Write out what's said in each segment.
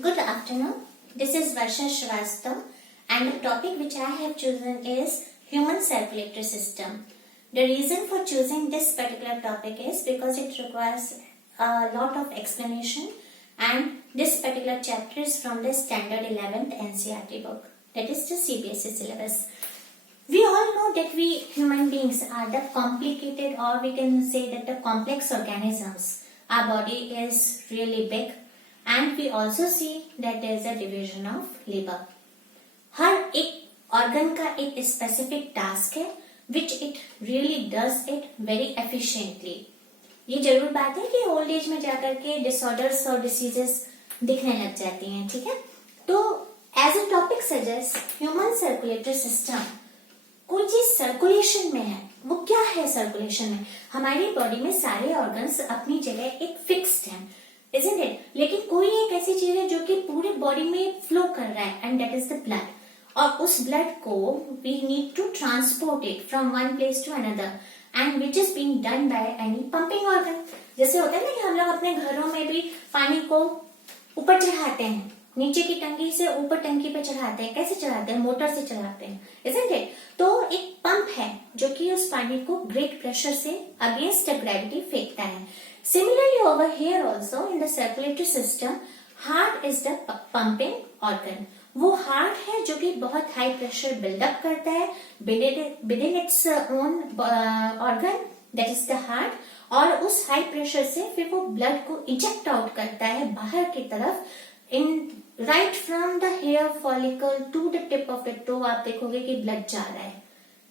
Good afternoon. This is Varsha Shrivastava and the topic which I have chosen is human circulatory system. The reason for choosing this particular topic is because it requires a lot of explanation and this particular chapter is from the standard 11th NCERT book, that is the CBSE syllabus. We all know that we human beings are the complicated, or we can say that the complex organisms. Our body is really big and we also see that there is a division of liver. हर एक organ का एक specific task है which it really does it very efficiently. ये जरूर बात है कि old age में जाकर के डिसऑर्डर्स और डिसीजेस दिखने लग जाती हैं, ठीक है. तो as a topic suggest human circulatory system. कोई चीज सर्कुलेशन में है, वो क्या है सर्कुलेशन में? हमारी बॉडी में सारे ऑर्गन्स अपनी जगह एक फिक्स्ड हैं, isn't it? लेकिन कोई एक ऐसी चीज है जो कि पूरी बॉडी में फ्लो कर रहा है and that is the blood. और उस ब्लड को we need to transport it from one place to another and which is being done by any pumping organ. जैसे होता है ना कि हम लोग अपने घरों में भी पानी को ऊपर चढ़ाते हैं, नीचे की टंकी से ऊपर टंकी पे चढ़ाते हैं. कैसे चढ़ाते हैं? मोटर से चढ़ाते हैं, isn't it? तो एक पंप है जो कि उस पानी को ग्रेट प्रेशर से अगेंस्ट ग्रेविटी फेंकता है. Similarly over here also in the circulatory system, heart is the pumping organ. वो हार्ट है जो कि बहुत हाई प्रेशर बिल्डअप करता है within its own organ, that is the heart. और उस हाई प्रेशर से फिर वो ब्लड को इजेक्ट आउट करता है बाहर की तरफ, in right from the hair follicle to the tip of the toe. आप देखोगे कि ब्लड जा रहा है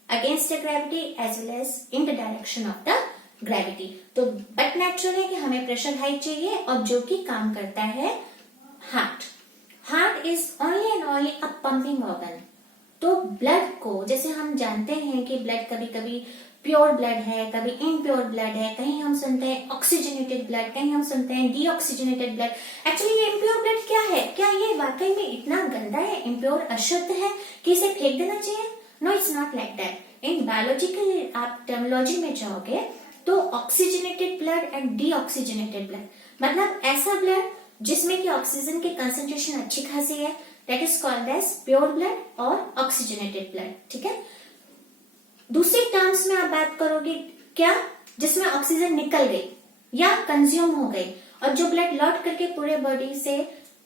against the gravity as well as in the direction of the gravity. तो बट नेचुरल है कि हमें प्रेशर हाई चाहिए और जो कि काम करता है heart. Heart is only and only a pumping organ. तो ब्लड को, जैसे हम जानते हैं कि ब्लड कभी कभी प्योर ब्लड है, कभी इनप्योर ब्लड है, कहीं हम सुनते हैं ऑक्सीजनेटेड ब्लड, कहीं हम सुनते हैं डीऑक्सीजनेटेड ब्लड. एक्चुअली ये इनप्योर ब्लड क्या है? क्या ये वाकई में इतना गंदा है, इनप्योर अशुद्ध है कि इसे फेंक देना चाहिए? No, it's not like that. In biological आप टर्मिनोलॉजी में जाओगे तो oxygenated blood and deoxygenated blood मतलब ऐसा ब्लड जिसमें कि ऑक्सीजन की कंसेंट्रेशन अच्छी खासी है, that is called as pure blood और ऑक्सीजनेटेड ब्लड, ठीक है. दूसरे टर्म्स में आप बात करोगे क्या? जिसमें ऑक्सीजन निकल गई या कंज्यूम हो गई और जो ब्लड लौट करके पूरे बॉडी से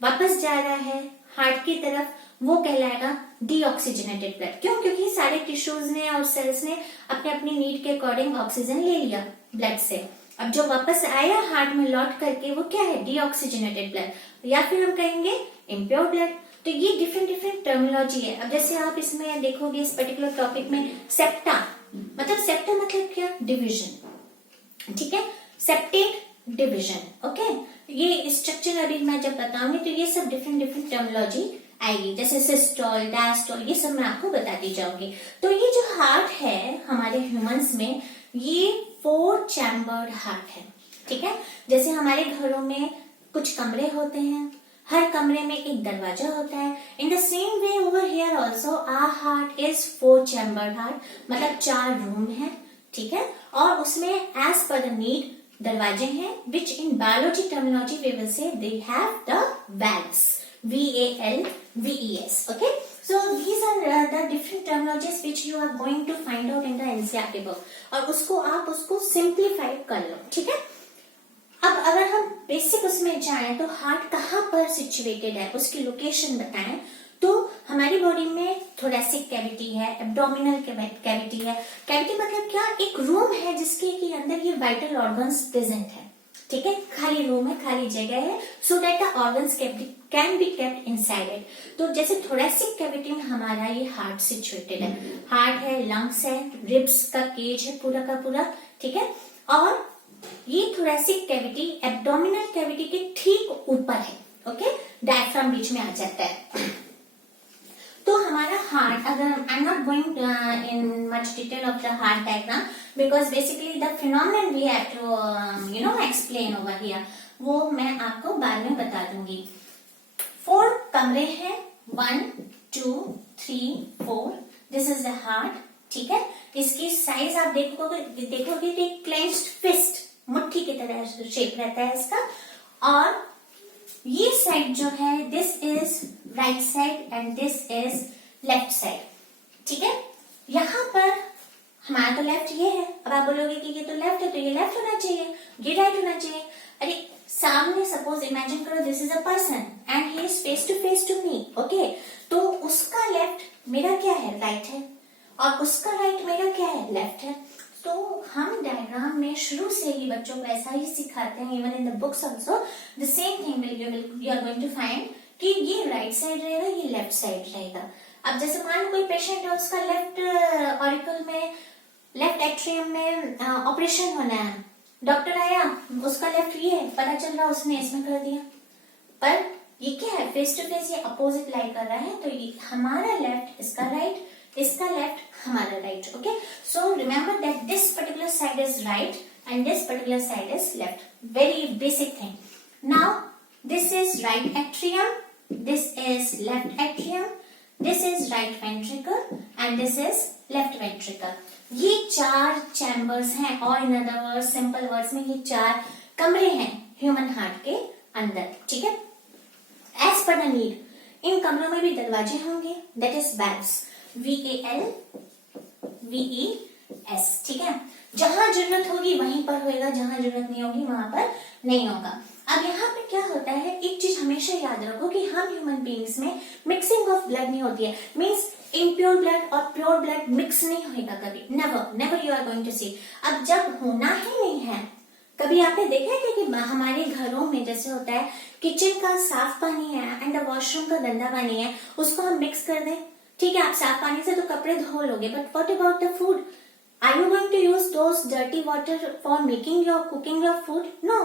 वापस जा रहा है हार्ट की तरफ, वो कहलाएगा डीऑक्सीजनेटेड ब्लड. क्यों? क्योंकि सारे टिश्यूज ने और सेल्स ने अपने अपनी नीड के अकॉर्डिंग ऑक्सीजन ले लिया ब्लड से. अब जो वापस आया हार्ट में लौट करके वो क्या है? डीऑक्सीजनेटेड ब्लड, या फिर हम कहेंगे इम्प्योर ब्लड. तो ये डिफरेंट टर्मिनोलॉजी है. अब जैसे आप इसमें देखोगे इस पर्टिकुलर टॉपिक में सेप्टा मतलब क्या? डिविजन, ठीक है. Septate division, okay. ये स्ट्रक्चर अभी मैं जब बताऊंगी तो ये सब डिफरेंट टर्मिनोलॉजी आएगी, जैसे सिस्टोल, डायस्टोल, ये सब मैं आपको बताती जाऊंगी. तो ये जो हार्ट है हमारे ह्यूमंस में, ये 4 चैम्बर्ड हार्ट है, ठीक है. जैसे हमारे घरों में कुछ कमरे होते हैं, हर कमरे में एक दरवाजा होता है. In the same way over here also our heart is 4 chambered heart, मतलब 4 रूम है, ठीक है. और उसमें एज पर द नीड दरवाजे हैं, which in biology terminology we will say they have the valves, VALVES, okay. So these are the different terminologies which you are going to find out in the NCERT book. और उसको simplify कर लो, ठीक है. अब अगर हम basic उसमें जाएं तो हार्ट कहाँ पर सिचुएटेड है, उसकी लोकेशन बताएं. तो हमारी बॉडी में थोरेसिक कैविटी है, एब्डोमिनल कैविटी है. कैविटी मतलब क्या? एक रूम है जिसके के अंदर ये वाइटल ऑर्गन्स प्रेजेंट है, ठीक है. खाली रूम है, खाली जगह है, so that the organs can be kept inside it. तो जैसे थोरेसिक कैविटी में हमारा ये हार्ट सिचुएटेड है. हार्ट है, लंग्स है, रिब्स का केज है पूरा का पूरा, ठीक है. और ये थोरेसिक कैविटी एब्डोमिनल कैविटी के ठीक ऊपर है, ओके. डायफ्राम बीच में आ जाता है. तो हमारा हार्ट, अगर I am not going in much detail of the heart diagram because basically the phenomenon we have to explain over here, वो मैं आपको बाद में बता दूंगी. 4 कमरे हैं, 1 2 3 4. दिस इज द हार्ट, ठीक है. इसकी साइज आप देखोगे कि क्लेंच्ड फिस्ट, मुट्ठी की तरह शेप रहता है इसका. और ये साइड जो है this is right side and this is left side, ठीक है। यहाँ पर हमारा तो लेफ्ट ये है, अब आप बोलोगे कि ये तो लेफ्ट है तो ये लेफ्ट होना चाहिए, ये राइट होना चाहिए। अरे सामने सपोज इमेजिन करो this is a person and he is face to me, okay. तो उसका लेफ्ट मेरा क्या है, राइट है, और उसका राइट मेरा क्या है, लेफ्ट है। तो हम डायग्राम में शुरू से ही बच्चों को ऐसा ही सिखाते हैं, even in the books also the same thing you are going to find कि ये राइट साइड रहेगा, ये लेफ्ट साइड रहेगा। अब जैसे मान लो कोई पेशेंट है, उसका लेफ्ट ऑरिकल में, लेफ्ट एट्रियम में ऑपरेशन होना है, डॉक्टर आया, उसका लेफ्ट ये है, पता चल रहा उसने इसमें कर दिया, पर ये क्या है, फेस टू फेस ये अपोजिट लाई कर रहा है, तो ये हमारा लेफ्ट, इसका राइट, इसका लेफ्ट, हमारा right, okay. So remember that this particular side is right and this particular side is left, very basic thing. Now this is right atrium, this is left atrium, this is right ventricle and this is left ventricle. ये 4 chambers हैं, और in other words, simple words में, ये 4 कमरे हैं human heart के अंदर, ठीक है। As per the need in कमरों में भी दरवाजे होंगे, दैट इज valves, VALVES, ठीक है। जहां जरूरत होगी वहीं पर होएगा, जहां जरूरत नहीं होगी वहां पर नहीं होगा। अब यहाँ पे क्या होता है, एक चीज हमेशा याद रखो कि हम ह्यूमन बीइंग्स में मिक्सिंग ऑफ ब्लड नहीं होती है, मीन्स इम्प्योर ब्लड और प्योर ब्लड मिक्स नहीं होगा कभी, never never you are going to see. अब जब होना ही नहीं है, कभी आपने देखा है कि हमारे घरों में जैसे होता है, किचन का साफ पानी है एंड वॉशरूम का गंदा पानी है, उसको हम मिक्स कर दें, ठीक है। आप साफ पानी से तो कपड़े धो लोगे, but what about the food, are you going to use those dirty water for making your cooking your food, no.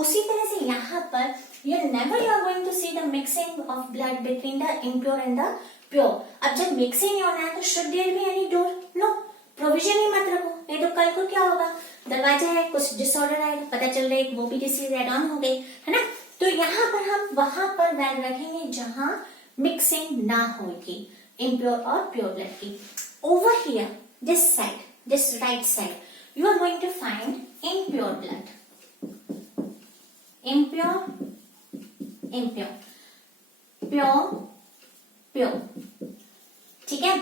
उसी तरह से यहाँ पर you never you are going to see the mixing of blood between the impure and the pure. अब जब mixing नहीं होना है तो should there be any door, no, provision ही मत रखो, नहीं तो कल को क्या होगा, दरवाजा है, कुछ डिसऑर्डर आएगा, पता चल रहा है वो भी डिसीज एड ऑन हो गई, है ना। तो यहाँ पर हम वहां पर वैल्व रखेंगे जहां मिक्सिंग ना होगी इम्प्योर और प्योर ब्लड की। Over here this side, this right side, you are going to find impure blood, impure, impure, pure, pure, ठीक है।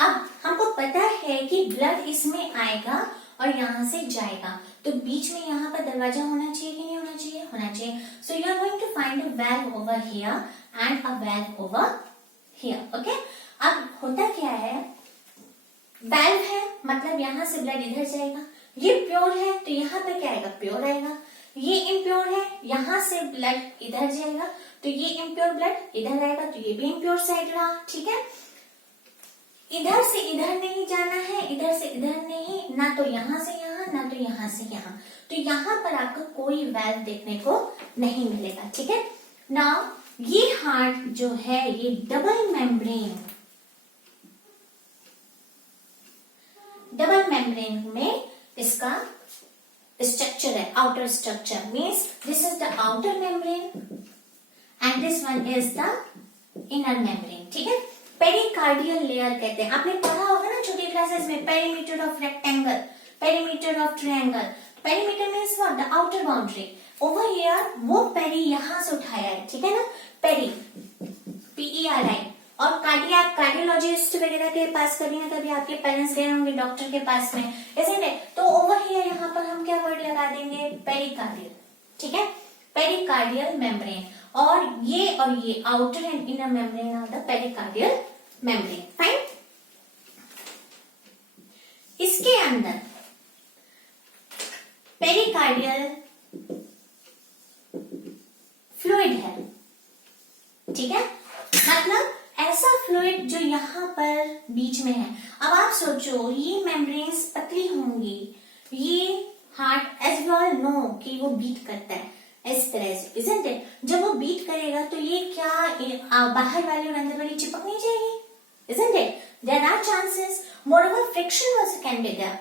अब हमको पता है कि ब्लड इसमें आएगा और यहां से जाएगा, तो बीच में यहाँ पर दरवाजा होना चाहिए कि नहीं होना चाहिए, होना चाहिए। So you are going to find a valve over here and a valve over here, okay. अब होता क्या है, वेल्व है मतलब यहाँ से ब्लड इधर जाएगा, ये प्योर है तो यहाँ पे क्या आएगा, प्योर आएगा। ये इम्प्योर है, यहाँ से ब्लड इधर जाएगा तो ये इम्प्योर ब्लड इधर आएगा, तो ये भी इम्प्योर साइड रहा, ठीक है। इधर से इधर नहीं जाना है, इधर से इधर नहीं, ना तो यहाँ से यहाँ, ना तो यहाँ से यहाँ, तो यहाँ पर आपको कोई वेल्व देखने को नहीं मिलेगा, ठीक है। नाउ ये हार्ट जो है ये डबल मेम्ब्रेन में इसका स्ट्रक्चर है, outer structure, means this is the outer membrane and this one is the inner membrane, ठीक है। पेरिकार्डियल लेयर कहते हैं, आपने पढ़ा होगा ना छोटी क्लासेस में, perimeter of rectangle, perimeter of triangle. Perimeter means what, the outer boundary. Over here वो पेरी यहां से उठाया है, ठीक है ना, पेरी, PERI। और कार्डियक, कार्डियोलॉजिस्ट वगैरह के पास कभी ना कभी आपके पेरेंट्स गए होंगे डॉक्टर के पास में, इजंट इट। तो ओवर हियर यहाँ पर हम क्या वर्ड लगा देंगे, पेरिकार्डियल, ठीक है, पेरिकार्डियल मेम्ब्रेन। और ये outer and inner membrane of the pericardial membrane, fine. इसके अंदर पेरिकार्डियल फ्लूइड है, ठीक है, मतलब ऐसा फ्लूइड जो यहाँ पर बीच में है। अब आप सोचो ये मेम्ब्रेन्स पतली होंगी, ये heart as we all know कि वो बीट करता है इस तरह से, isn't it? जब वो बीट करेगा तो ये क्या बाहर वाली और अंदर वाली चिपक नहीं जाएगी, isn't it? There are chances, moreover friction also can be there.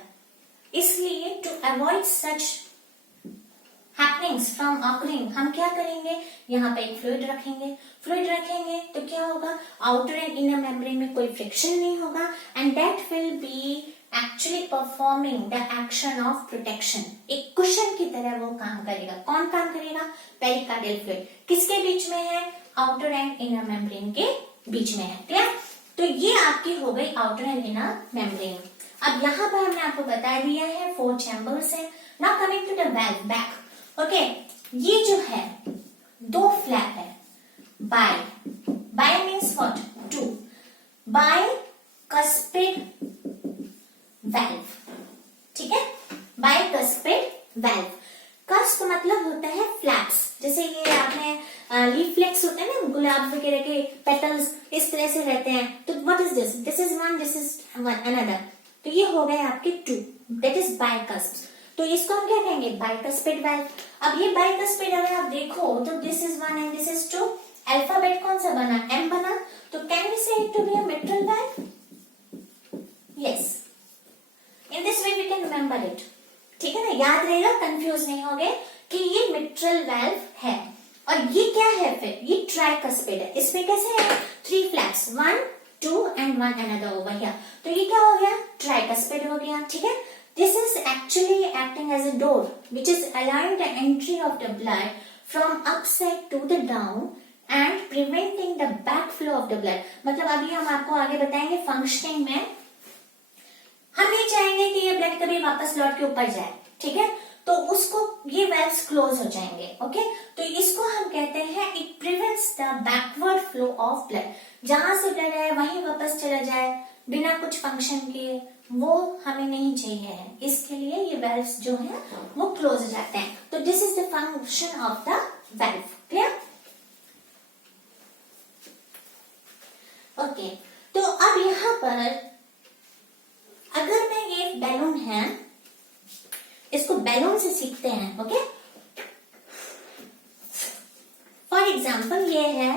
इसलिए to avoid such happenings from occurring, हम क्या करेंगे, यहाँ पे एक फ्लूइड रखेंगे तो क्या होगा, आउटर एंड इनर मेम्ब्रेन में कोई फ्रिक्शन नहीं होगा and that will be actually performing the action of protection. एक कुशन की तरह वो काम करेगा। कौन काम करेगा, पेरिकार्डियल फ्लूइड किसके बीच में है, आउटर एंड इनर मेम्ब्रेन के बीच में है। क्लियर? तो ये आपकी हो गई आउटर एंड इनर मेम्ब्रेन। अब यहाँ पर हमने आपको बता दिया है 4 चैम्बर्स है। Now coming to the valve back. Okay, ये जो है 2 फ्लैप है, by means what, 2 bicuspid valve. ठीक है, बाइकस्पिड वेल्व। कस्प मतलब होता है फ्लैप्स, जैसे ये आपने लीफ फ्लेक्स होते हैं ना गुलाब वगैरह के पेटल्स, इस तरह से रहते हैं। तो what is this, this is one, this is one another. तो ये हो गए आपके 2, दैट इज बाइकस्प। तो इसको हम क्या कहेंगे, बाइकस्पिड वेल्व। अब ये बाइकस्पिड अगर आप देखो तो this is 1 and this is 2, alphabet कौन सा बना, एम बना, तो can we say it to be a mitral valve? Yes, in this way we can remember it. ठीक है ना, याद रहेगा, कंफ्यूज नहीं होगे कि ये मिट्रल वेल्व है। और ये क्या है फिर, ये ट्राइकस्पिड है। इसमें कैसे है, 3 flaps, 1 2 and 1 another over here। तो ये क्या हो गया, ट्राइकस्पिड हो गया। ठीक है, this is actually acting as a door which is allowing the entry of the blood from upside to the down and preventing the backflow of the blood। मतलब अभी हम आपको आगे बताएंगे फंक्शनिंग में। हम नहीं चाहेंगे कि ये ब्लड कभी वापस लौट के ऊपर जाए, ठीक है, तो उसको ये वेल्व्स क्लोज हो जाएंगे। ओके, तो इसको हम कहते हैं it prevents the backward flow of blood. जहां से ब्लड है वहीं वापस चला जाए बिना कुछ फंक्शन के, वो हमें नहीं चाहिए है। इसके लिए ये वेल्व्स जो है वो क्लोज हो जाते हैं। तो this is the function of the valve. Clear? Okay, तो अब यहां पर अगर मैं ये बैलून है, इसको बैलून से सीखते हैं। ओके, फॉर एग्जाम्पल ये है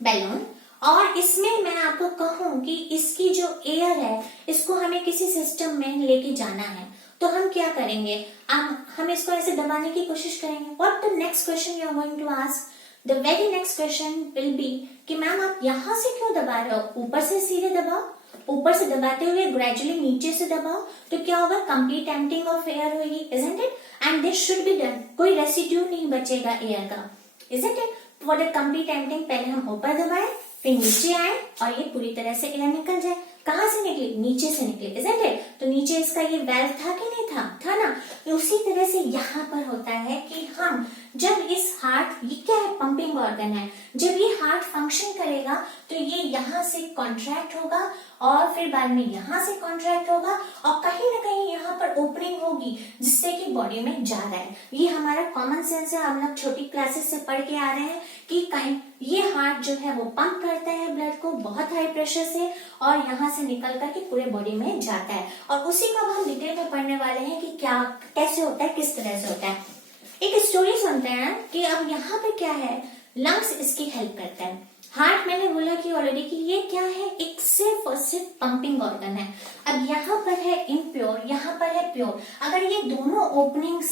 बैलून, और इसमें मैं आपको कहूं कि इसकी जो एयर है इसको हमें किसी सिस्टम में लेके जाना है, तो हम क्या करेंगे, हम इसको ऐसे दबाने की कोशिश करेंगे। What the next question you are going to ask, the very next question will be कि मैम आप यहां से क्यों दबा रहे हो, ऊपर से सीधे दबाओ, ऊपर से दबाते हुए ग्रेजुअली नीचे से दबाओ, तो क्या होगा, कंप्लीट एम्प्टिंग ऑफ एयर होगी, isn't it? And this should be done, कोई रेसिड्यू नहीं बचेगा एयर का, isn't it? For the complete emptying पहले हम ऊपर दबाए, फिर नीचे आए और ये पूरी तरह से एयर निकल जाए। कहां से निकली, नीचे से निकली, इजंट इट? तो नीचे इसका ये वेल्व था कि नहीं था, था ना। उसी तरह से यहाँ पर होता है कि हम जब इस हार्ट, ये क्या है, पंपिंग ऑर्गन है, जब ये हार्ट फंक्शन करेगा तो ये यहाँ से कॉन्ट्रैक्ट होगा और फिर बाद में यहाँ से कॉन्ट्रैक्ट होगा और कहीं ना कहीं यहाँ पर ओपनिंग होगी जिससे कि बॉडी में जा रहा है। ये हमारा कॉमन सेंस है, हम लोग छोटी क्लासेस से पढ़ के आ रहे हैं कि कहीं ये हार्ट जो है वो पंप करता है ब्लड को बहुत हाई प्रेशर से और यहाँ से निकल करके पूरे बॉडी में जाता है। और उसी को अब हम डिटेल में पढ़ने वाले हैं कि क्या कैसे होता है, किस तरह से होता है। एक स्टोरी सुनते हैं कि अब यहाँ पे क्या है, लंग्स इसकी हेल्प करता है। हार्ट मैंने बोला कि ऑलरेडी कि ये क्या है, एक सिर्फ और सिर्फ पंपिंग ऑर्गन है। अब यहाँ पर है इम्प्योर, यहाँ पर है प्योर। अगर ये दोनों ओपनिंग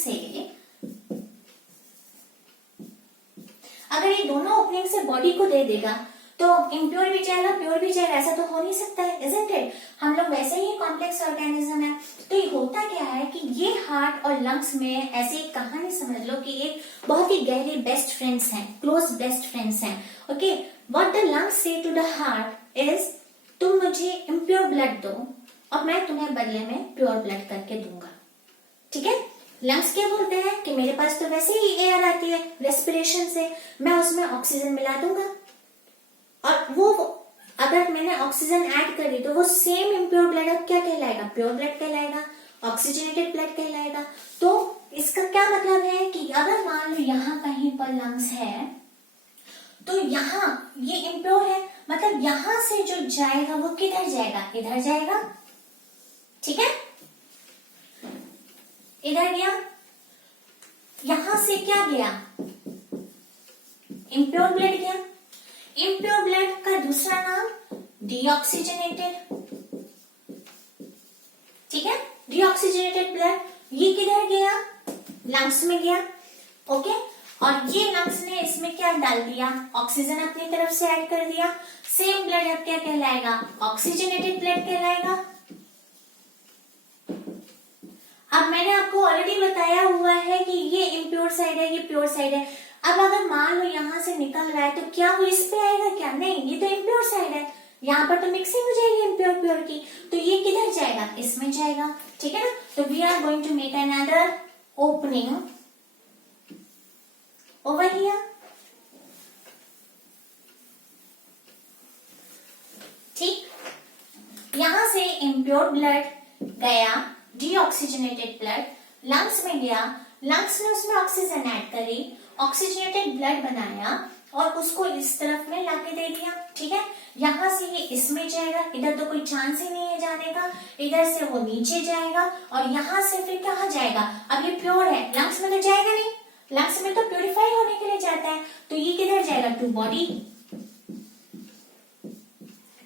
से बॉडी को दे देगा तो इम्प्योर भी जाएगा, प्योर भी जाएगा, ऐसा तो हो नहीं सकता है, इजंट इट? हम लोग वैसे ही कॉम्प्लेक्स ऑर्गेनिज्म है। तो ये होता क्या है कि ये हार्ट और लंग्स में ऐसे एक कहानी समझ लो कि एक बहुत ही गहरी बेस्ट फ्रेंड्स हैं, क्लोज बेस्ट फ्रेंड्स हैं। ओके, व्हाट द लंग्स से टू द हार्ट इज, तुम मुझे इम्प्योर ब्लड दो और मैं तुम्हें बदले में प्योर ब्लड करके दूंगा। ठीक है, लंग्स क्या बोलते हैं कि मेरे पास तो वैसे ही एयर आती है रेस्पिरेशन से, मैं उसमें ऑक्सीजन मिला दूंगा और वो अगर मैंने ऑक्सीजन ऐड कर दी तो वो सेम इम्प्योर ब्लड अब क्या कहलाएगा, प्योर ब्लड कहलाएगा, ऑक्सीजनेटेड ब्लड कहलाएगा। तो इसका क्या मतलब है कि अगर मान लो यहाँ कहीं पर लंग्स है तो यहाँ ये इम्प्योर है, मतलब यहाँ से जो जाएगा वो किधर जाएगा, इधर जाएगा। ठीक है, इधर गया, यहां से क्या गया, इम्प्योर ब्लड गया। इम्प्योर ब्लड का दूसरा नाम डीऑक्सीजनेटेड। ठीक है, डीऑक्सीजनेटेड ब्लड ये किधर गया, लंग्स में गया। ओके, और ये लंग्स ने इसमें क्या डाल दिया, ऑक्सीजन अपनी तरफ से ऐड कर दिया। सेम ब्लड अब क्या कहलाएगा, ऑक्सीजनेटेड ब्लड कहलाएगा। अब मैंने आपको ऑलरेडी बताया हुआ है कि ये इम्प्योर साइड है, ये प्योर साइड है। अब अगर मान लो यहाँ से निकल रहा है तो क्या वो इस पे आएगा क्या? नहीं, ये तो इम्प्योर साइड है, यहाँ पर तो मिक्सिंग हो जाएगी इम्प्योर प्योर की, तो ये किधर जाएगा? इसमें जाएगा, ठीक है ना। तो we are going to make another opening over here, ठीक। यहां से इम्प्योर ब्लड गया, डीऑक्सीजनेटेड ब्लड लंग्स में गया, लंग्स ने उसमें ऑक्सीजन ऐड करी, ऑक्सीजनेटेड ब्लड बनाया और उसको इस तरफ में लाके दे दिया, ठीक है। यहां से ये इसमें जाएगा, इधर तो कोई चांस ही नहीं है जाने का, इधर से वो नीचे जाएगा और यहां से फिर कहाँ जाएगा? अब ये प्योर है, लंग्स में तो जाएगा नहीं, लंग्स में तो प्योरीफाई होने के लिए जाता है, तो ये किधर जाएगा? टू बॉडी,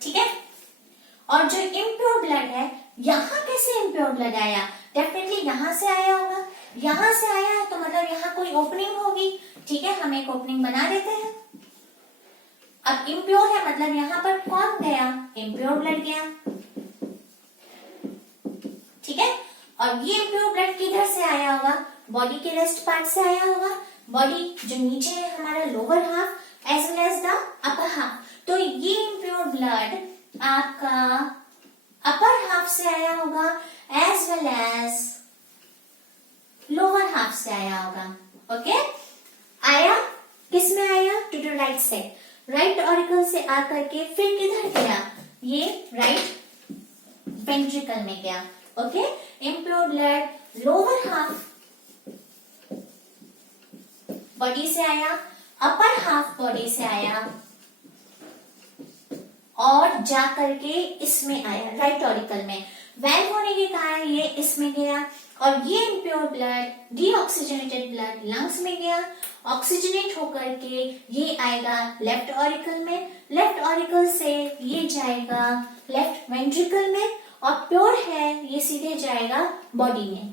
ठीक है। और जो इम्प्योर ब्लड है, यहाँ कैसे इम्प्योर ब्लड आया? डेफिनेटली यहाँ से आया होगा, यहाँ से आया है तो मतलब यहाँ कोई ओपनिंग होगी, ठीक है। हम एक ओपनिंग बना देते हैं। अब इम्प्योर है मतलब यहाँ पर कौन गया? इम्प्योर ब्लड गया, ठीक है। और ये इम्प्योर ब्लड किधर से आया होगा? बॉडी के रेस्ट पार्ट से आया होगा, बॉडी जो नीचे है हमारा lower half as well as the upper half, तो ये इम्प्योर ब्लड आपका अपर हाफ से आया होगा as well as lower half से आया होगा, ओके। आया किस में आया? To the right side, right auricle से आकर के फिर किधर गया? ये राइट वेंट्रिकल में गया, okay. Impure blood lower half body से आया, अपर हाफ बॉडी से आया और जा करके इसमें आया राइट ऑरिकल में, वेल्व होने के कारण ये इसमें गया और ये impure blood deoxygenated blood lungs में गया, ऑक्सीजनेट होकर के ये आएगा लेफ्ट ऑरिकल में, लेफ्ट ऑरिकल से ये जाएगा लेफ्ट वेंट्रिकल में और प्योर है ये सीधे जाएगा बॉडी में।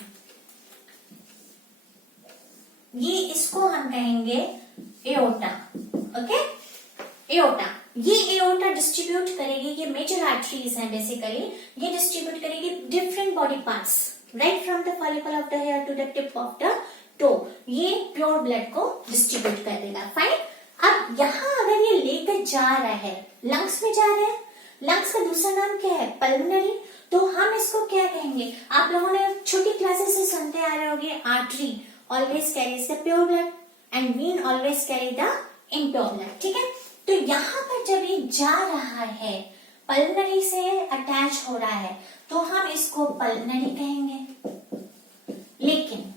ये इसको हम कहेंगे एओर्टा, ओके। एओर्टा, ये एओर्टा डिस्ट्रीब्यूट करेगी, ये मेजर आर्टरीज हैं बेसिकली, ये डिस्ट्रीब्यूट करेगी different body parts right from the follicle of the hair to the tip of the toe, ये प्योर ब्लड को डिस्ट्रीब्यूट कर देगा, फाइन। अब यहाँ अगर ये लेकर जा रहा है, लंग्स में जा रहा है, लंग्स का दूसरा नाम क्या है? पल्मोनरी, तो हम इसको क्या कहेंगे? आप लोगों ने छोटी क्लासेस से सुनते आ रहे होंगे, artery always carries the pure blood and vein always carry the impure blood, ठीक है। तो यहाँ पर जब ये जा रहा है, पल्मोनरी से अटैच हो रहा है, तो हम इसको पल्मोनरी कहेंगे। लेकिन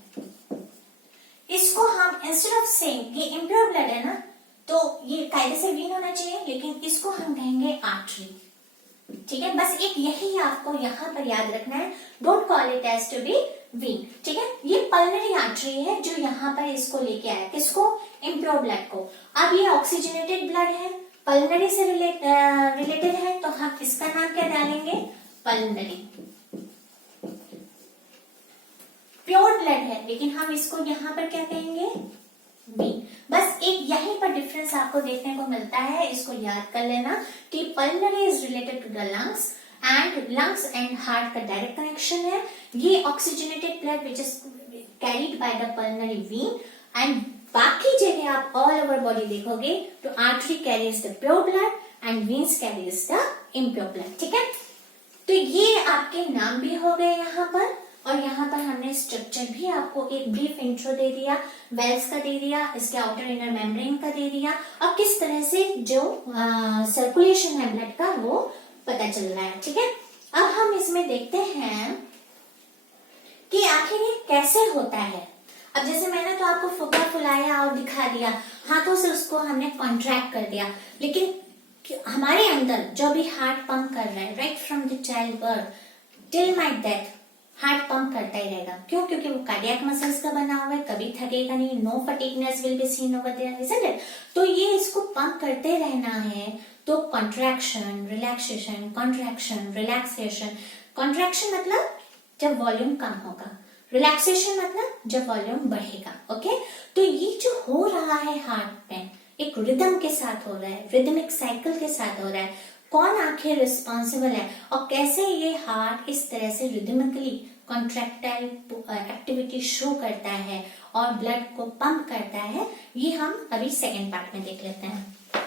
इसको हम इंस्टेड ऑफ सेइंग ये इम्प्योर ब्लड है ना, तो ये कायदे से वीन होना चाहिए, लेकिन इसको हम कहेंगे आर्टरी, ठीक है। बस एक यही आपको यहाँ पर याद रखना है, don't call it as to be vein, ठीक है। ये पल्मोनरी आर्टरी है जो यहाँ पर इसको लेके आया, किसको? इम्प्योर ब्लड को। अब ये ऑक्सीजनेटेड ब्लड है, पल्मोनरी से रिलेटेड है, तो हम इसका नाम क्या डालेंगे? पल्मोनरी। प्योर ब्लड है लेकिन हम इसको यहाँ पर क्या कहेंगे? वीन। बस एक यहीं पर डिफरेंस आपको देखने को मिलता है, इसको याद कर लेना कि pulmonary is related to the lungs and lungs and heart का डायरेक्ट कनेक्शन है। ये oxygenated blood which is carried by the pulmonary vein and बाकी जगह आप ऑल ओवर बॉडी देखोगे तो artery carries the pure blood and veins carries the impure blood, ठीक है। तो ये आपके नाम भी हो गए यहाँ पर, और यहाँ पर हमने स्ट्रक्चर भी आपको एक ब्रीफ इंट्रो दे दिया, वेल्स का दे दिया, इसके आउटर इनर मेम्ब्रेन का दे दिया और किस तरह से जो सर्कुलेशन है ब्लड का वो पता चल रहा है, ठीक है। अब हम इसमें देखते हैं कि आखिर ये कैसे होता है। अब जैसे मैंने तो आपको फुगा फुलाया और दिखा दिया, हाथों से उसको हमने कॉन्ट्रैक्ट कर दिया, लेकिन हमारे अंदर जो भी हार्ट पंप कर रहा है right from the child birth till my death, heart pump करता ही रहेगा। क्यों? क्योंकि वो कार्डियक मसल्स का बना हुआ है, कभी थकेगा नहीं, no fatigueness will be seen over there, isn't it? तो ये इसको पंप करते रहना है, तो contraction, relaxation, contraction, relaxation. Contraction मतलब जब वॉल्यूम कम होगा, रिलैक्सेशन मतलब जब वॉल्यूम बढ़ेगा, ओके। तो ये जो हो रहा है हार्ट में एक रिदम के साथ हो रहा है, रिदमिक साइकिल के साथ हो रहा है। कौन आखिर रिस्पॉन्सिबल है और कैसे ये हार्ट इस तरह से रिदमिकली कॉन्ट्रैक्टाइल एक्टिविटी शो करता है और ब्लड को पंप करता है, ये हम अभी सेकेंड पार्ट में देख लेते हैं।